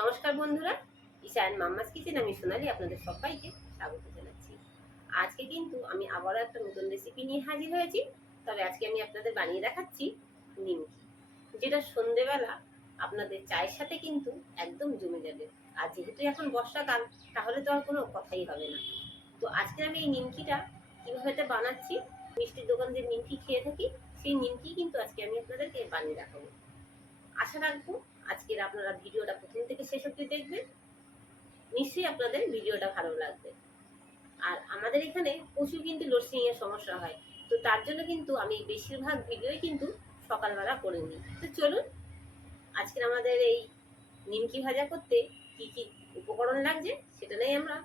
নমস্কার বন্ধুরা ঈশান mamma's kitchen, আমি সোনালি আপনাদের সবাইকে স্বাগত জানাচ্ছি। আজকে কিন্তু আমি আবারও একটা নতুন রেসিপি নিয়ে হাজির হয়েছি। তবে আজকে আমি আপনাদের বানিয়ে দেখাচ্ছি নিমকি, যেটা সন্ধেবেলা আপনাদের চায়ের সাথে কিন্তু একদম জমে যাবে। আর যেহেতু এখন বর্ষাকাল, তাহলে তো আর কোনো কথাই হবে না। তো আজকে আমি এই নিমকিটা কীভাবে বানাচ্ছি, মিষ্টির দোকান যে নিমকি খেয়ে থাকি, সেই নিমকি কিন্তু আজকে আমি আপনাদেরকে বানিয়ে দেখাবো। আশা রাখব আজকের আপনারা ভিডিওটা প্রথম থেকে শেষ অবধি দেখবেন। নিশ্চয়ই আপনাদের ভিডিওটা ভালো লাগবে। আর আমাদের এখানে প্রচুর কিন্তু লোডশেডিং এর সমস্যা হয়। তো তার জন্য কিন্তু আমি বেশিরভাগ ভিডিওই কিন্তু সকালবেলা করে নিই। তো চলুন আজকের আমাদের এই নিমকি ভাজা করতে কি কি উপকরণ লাগছে সেটা নিয়ে আমরা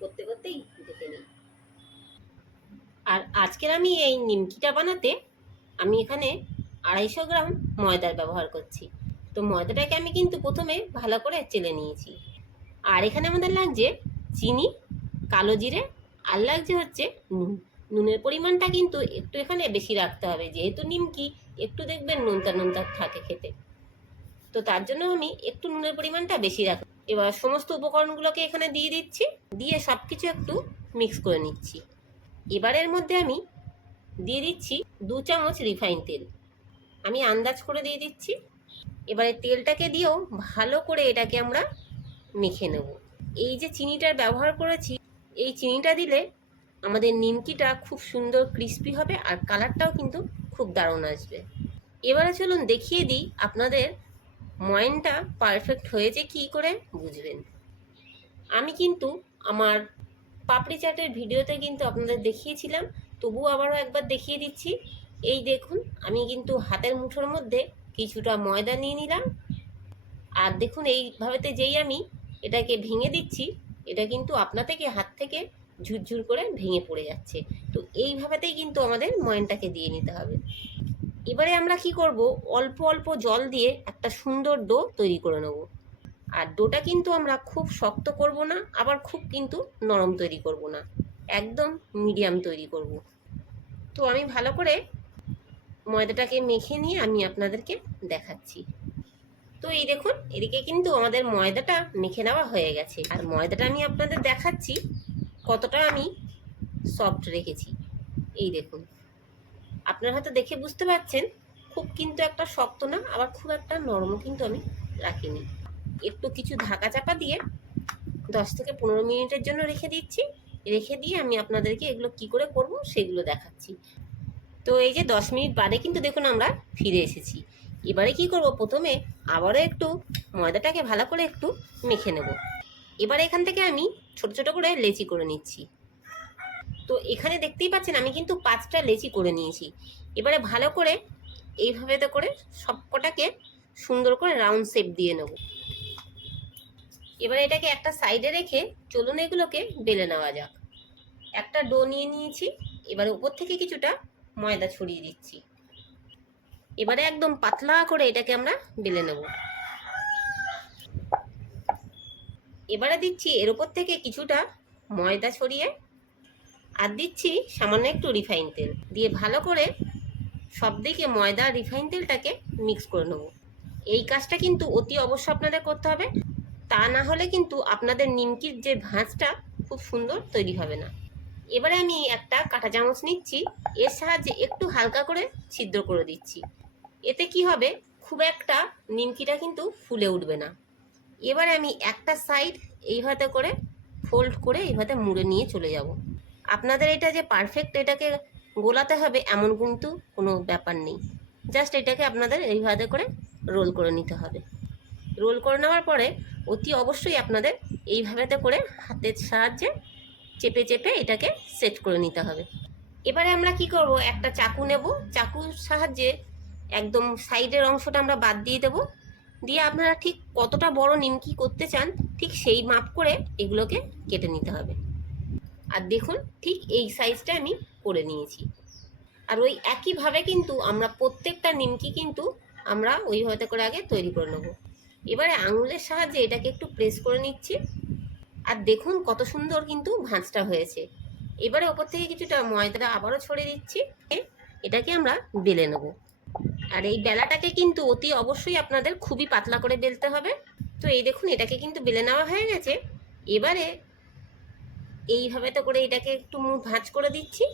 করতে করতেই দেখে নিই। আর আজকের আমি এই নিমকিটা বানাতে আমি এখানে আড়াইশো গ্রাম ময়দার ব্যবহার করছি। তো ময়দাটাকে আমি কিন্তু প্রথমে ভালো করে চেলে নিয়েছি। আর এখানে আমাদের লাগছে চিনি, কালো জিরে, আর লাগছে হচ্ছে নুন। নুনের পরিমাণটা কিন্তু একটু এখানে বেশি রাখতে হবে, যেহেতু নিমকি একটু দেখবেন নুনতা নুনতা থাকে খেতে। তো তার জন্য আমি একটু নুনের পরিমাণটা বেশি রাখ এবার সমস্ত উপকরণগুলোকে এখানে দিয়ে দিচ্ছি, দিয়ে সব কিছু একটু মিক্স করে নিচ্ছি। এবারের মধ্যে আমি দিয়ে দিচ্ছি দু চামচ রিফাইন তেল। আমি আন্দাজ করে দিয়ে দিচ্ছি। এবারে তেলটাকে দিয়েও ভালো করে এটাকে আমরা মেখে নেব। এই যে চিনিটার ব্যবহার করেছি, এই চিনিটা দিলে আমাদের নিমকিটা খুব সুন্দর ক্রিস্পি হবে আর কালারটাও কিন্তু খুব দারুণ আসবে। এবারে চলুন দেখিয়ে দিই আপনাদের ময়নটা পারফেক্ট হয়েছে কি করে বুঝবেন। আমি কিন্তু আমার পাপড়ি চাটের ভিডিওতে কিন্তু আপনাদের দেখিয়েছিলাম, তবুও আবারও একবার দেখিয়ে দিচ্ছি। এই দেখুন, আমি কিন্তু হাতের মুঠোর মধ্যে কিছুটা ময়দা নিয়ে নিলাম। আর দেখুন, এইভাবেতে যেই আমি এটাকে ভেঙে দিচ্ছি, এটা কিন্তু আপনা থেকে হাত থেকে ঝুরঝুর করে ভেঙে পড়ে যাচ্ছে। তো এইভাবেতেই কিন্তু আমাদের ময়নটাকে দিয়ে নিতে হবে। এবারে আমরা কি করব? অল্প অল্প জল দিয়ে একটা সুন্দর ডো তৈরি করে নেব। আর ডোটা কিন্তু আমরা খুব শক্ত করব না, আবার খুব কিন্তু নরম তৈরি করব না। একদম মিডিয়াম তৈরি করব। তো আমি ভালো করে ময়দাটাকে মেখে নিয়ে আমি আপনাদেরকে দেখাচ্ছি। তো এই দেখুন, এদিকে কিন্তু আমাদের ময়দাটা মেখে নেওয়া হয়ে গেছে। আর ময়দাটা আমি আপনাদের দেখাচ্ছি কতটা আমি সফট রেখেছি। এই দেখুন, আপনার হয়তো দেখে বুঝতে পারছেন, খুব কিন্তু একটা শক্ত না, আবার খুব একটা নরমও কিন্তু আমি রাখিনি। একটু কিছু ঢাকা চাপা দিয়ে দশ থেকে পনেরো মিনিটের জন্য রেখে দিচ্ছি। রেখে দিয়ে আমি আপনাদেরকে এগুলো কি করে করব সেগুলো দেখাচ্ছি। তো এই যে দশ মিনিট বাদে কিন্তু দেখুন আমরা ফিরে এসেছি। এবারে কি করব? প্রথমে আবারও একটু ময়দাটাকে ভালো করে একটু মেখে নেব। এবারে এখান থেকে আমি ছোট ছোট করে লেচি করে নিচ্ছি। তো এখানে দেখতেই পাচ্ছেন আমি কিন্তু পাঁচটা লেচি করে নিয়েছি। এবারে ভালো করে এইভাবে তো করে সবকটাকে সুন্দর করে রাউন্ড শেপ দিয়ে নেব। এবারে এটাকে একটা সাইডে রেখে চলুন এগুলোকে বেলে নেওয়া যাক। একটা ডো নিয়ে নিয়েছি। এবারে উপর থেকে কিছুটা ময়দা ছড়িয়ে দিচ্ছি। এবারে একদম পাতলা করে এটাকে আমরা বেলে নেব। এবারে দিচ্ছি এর উপর থেকে কিছুটা ময়দা ছড়িয়ে আর দিচ্ছি সামান্য একটু রিফাইন তেল। দিয়ে ভালো করে সব দিকে ময়দা রিফাইন তেলটাকে মিক্স করে নেব। এই কাজটা কিন্তু অতি অবশ্য আপনাদের করতে হবে। তা না হলে কিন্তু আপনাদের নিমকির যে ভাঁজটা খুব সুন্দর তৈরি হবে না। এবারে আমি একটা কাঁটা চামচ নিচ্ছি। এর সাহায্যে একটু হালকা করে ছিদ্র করে দিচ্ছি। এতে কি হবে? খুব একটা নিমকিটা কিন্তু ফুলে উঠবে না। এবারে আমি একটা সাইড এইভাবে করে ফোল্ড করে এইভাবে মুড়ে নিয়ে চলে যাব। আপনাদের এটা যে পারফেক্ট এটাকে গোলাতে হবে এমন কিন্তু কোনো ব্যাপার নেই। জাস্ট এটাকে আপনাদের এইভাবে করে রোল করে নিতে হবে। রোল করে নেওয়ার পরে অতি অবশ্যই আপনাদের এইভাবেতে করে হাতের সাহায্যে চেপে চেপে এটাকে সেট করে নিতে হবে। এবারে আমরা কি করব? একটা চাকু নেব। চাকুর সাহায্যে একদম সাইডের অংশটা আমরা বাদ দিয়ে দেব। দিয়ে আপনারা ঠিক কতটা বড় নিমকি করতে চান, ঠিক সেই মাপ করে এগুলোকে কেটে নিতে হবে। আর দেখুন, ঠিক এই সাইজটা আমি করে নিয়েছি। আর ওই একইভাবে কিন্তু আমরা প্রত্যেকটা নিমকি কিন্তু আমরা ওইভাবে করে আগে তৈরি করে নেব। এবারে আঙুলের সাহায্যে এটাকে একটু প্রেস করে নিচ্ছি। আর দেখুন কত সুন্দর কিন্তু ভাঁজটা হয়েছে। এবারে ওপর থেকে কিছুটা ময়দাটা আবারও ছড়িয়ে দিচ্ছি। এটাকে আমরা বেলে নেব। আর এই বেলাটাকে কিন্তু অতি অবশ্যই আপনাদের খুবই পাতলা করে বেলতে হবে। তো এই দেখুন, এটাকে কিন্তু বেলে নেওয়া হয়ে গেছে। এবারে এইভাবে তো করে এটাকে একটু ভাঁজ করে দিচ্ছি।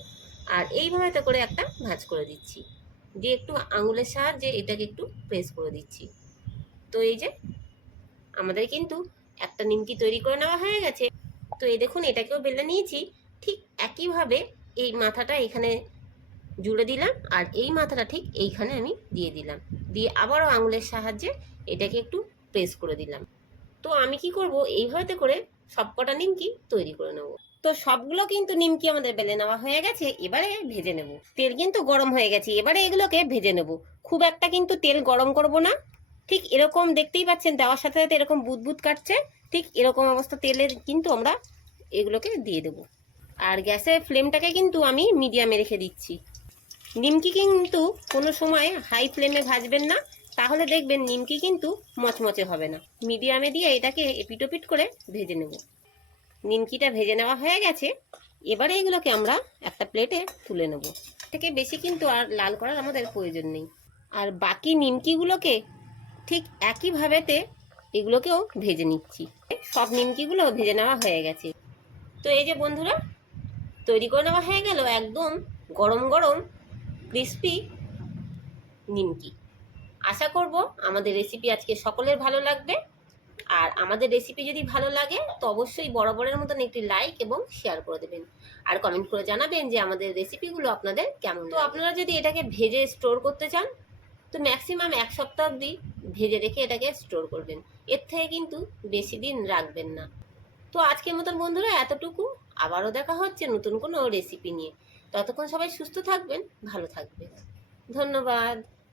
আর এইভাবে তো করে একটা ভাঁজ করে দিচ্ছি। দিয়ে একটু আঙুলের সাহায্যে এটাকে একটু প্রেস করে দিচ্ছি। তো এই যে, আমাদের কিন্তু একটা নিমকি তৈরি করে নেওয়া হয়ে গেছে। তো এই দেখুন, এটাকেও বেলে নিয়েছি। ঠিক একইভাবে এই মাথাটা এখানে জুড়ে দিলাম আর এই মাথাটা ঠিক এইখানে আমি দিয়ে দিলাম। দিয়ে আবারও আঙুলের সাহায্যে এটাকে একটু প্রেস করে দিলাম। তো আমি কি করব? এইভাবে করে সবকটা নিমকি তৈরি করে নেব। তো সবগুলো কিন্তু নিমকি আমাদের বেলে নেওয়া হয়ে গেছে, এবারে ভেজে নেব। তেল কিন্তু গরম হয়ে গেছে, এবারে এগুলোকে ভেজে নেব। খুব একটা কিন্তু তেল গরম করব না। ঠিক এরকম দেখতেই পাচ্ছেন দেওয়ার সাথে সাথে এরকম বুদবুদ কাটছে। ঠিক এরকম অবস্থা তেলের কিন্তু আমরা এগুলোকে দিয়ে দেব। আর গ্যাসের ফ্লেমটাকে কিন্তু আমি মিডিয়ামে রেখে দিচ্ছি। নিমকি কিন্তু কোনো সময় হাই ফ্লেমে ভাজবেন না, তাহলে দেখবেন নিমকি কিন্তু মচমচে হবে না। মিডিয়ামে দিয়ে এটাকে এপিটোপিট করে ভেজে নেব। নিমকিটা ভেজে নেওয়া হয়ে গেছে, এবারে এগুলোকে আমরা একটা প্লেটে তুলে নেব। থেকে বেশি কিন্তু আর লাল করার আমাদের প্রয়োজন নেই। আর বাকি নিমকিগুলোকে ঠিক একইভাবেতে এগুলোকেও ভেজে নিচ্ছি। সব নিমকিগুলো ভেজে নেওয়া হয়ে গেছে। তো এই যে বন্ধুরা তৈরি করে নেওয়া হয়ে গেল একদম গরম গরম ক্রিস্পি নিমকি। আশা করব আমাদের রেসিপি আজকে সকলের ভালো লাগবে। আর আমাদের রেসিপি যদি ভালো লাগে তো অবশ্যই বরাবরের মতন একটি লাইক এবং শেয়ার করে দেবেন। আর কমেন্ট করে জানাবেন যে আমাদের রেসিপিগুলো আপনাদের কেমন তো আপনারা যদি এটাকে ভেজে স্টোর করতে চান তো ম্যাক্সিমাম এক সপ্তাহ অবধি ভেজে রেখে এটাকে স্টোর করবেন। এর থেকে কিন্তু বেশি দিন রাখবেন না। তো আজকের মতন বন্ধুরা, এতটুকু। আবারও দেখা হচ্ছে নতুন কোনো রেসিপি নিয়ে। ততক্ষণ সবাই সুস্থ থাকবেন, ভালো থাকবেন। ধন্যবাদ।